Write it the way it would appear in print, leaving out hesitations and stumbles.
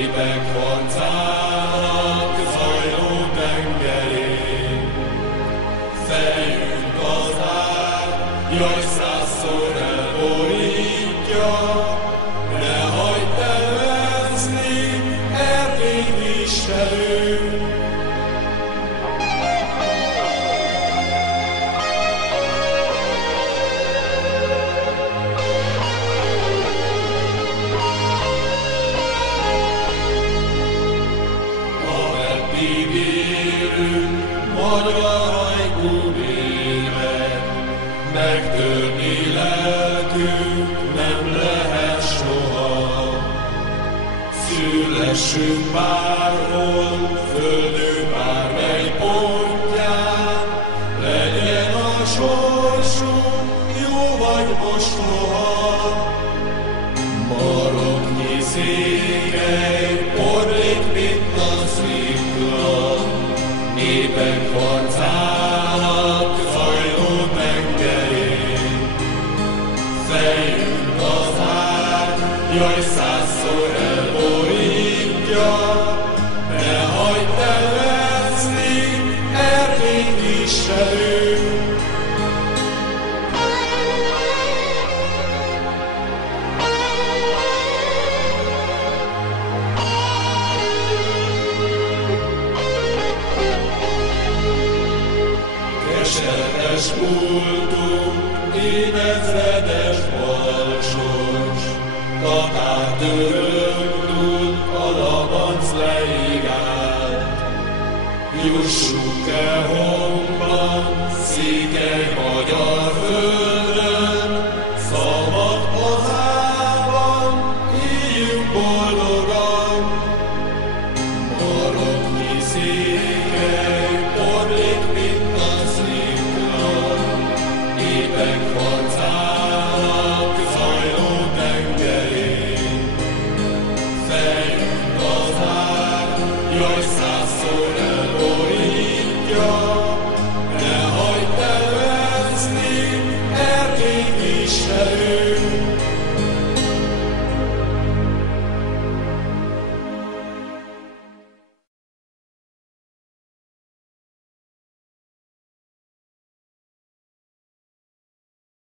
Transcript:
népek harcának zajló tengerén. Fejünk az ár, jaj, százszor elborítja, ne hagyd elveszni Erdély viselő. Élünk, magyar ajkú népek, megtörni lelkünk nem lehet soha. Szülessünk bárhol, földünk bármely pontján, legyen a sorsunk jó vagy mostoha. Maroknyi Székely, porlik, mint a szikla, népek harcának zajló tengerén. Fejünk az ár, jaj, százszor elborítja, ne hagyd elveszni Erdély viselő. Keserves múltunk, évezredes balsors, tatár török tud, a labanc leírált. Jussunk el honnan, székely magyar földön, szabad hazában, éljünk boldogan. Maroknyi Székely, porlik, mint a szikla, népek harcának zajló tengerén. Fejünk az ár, jaj,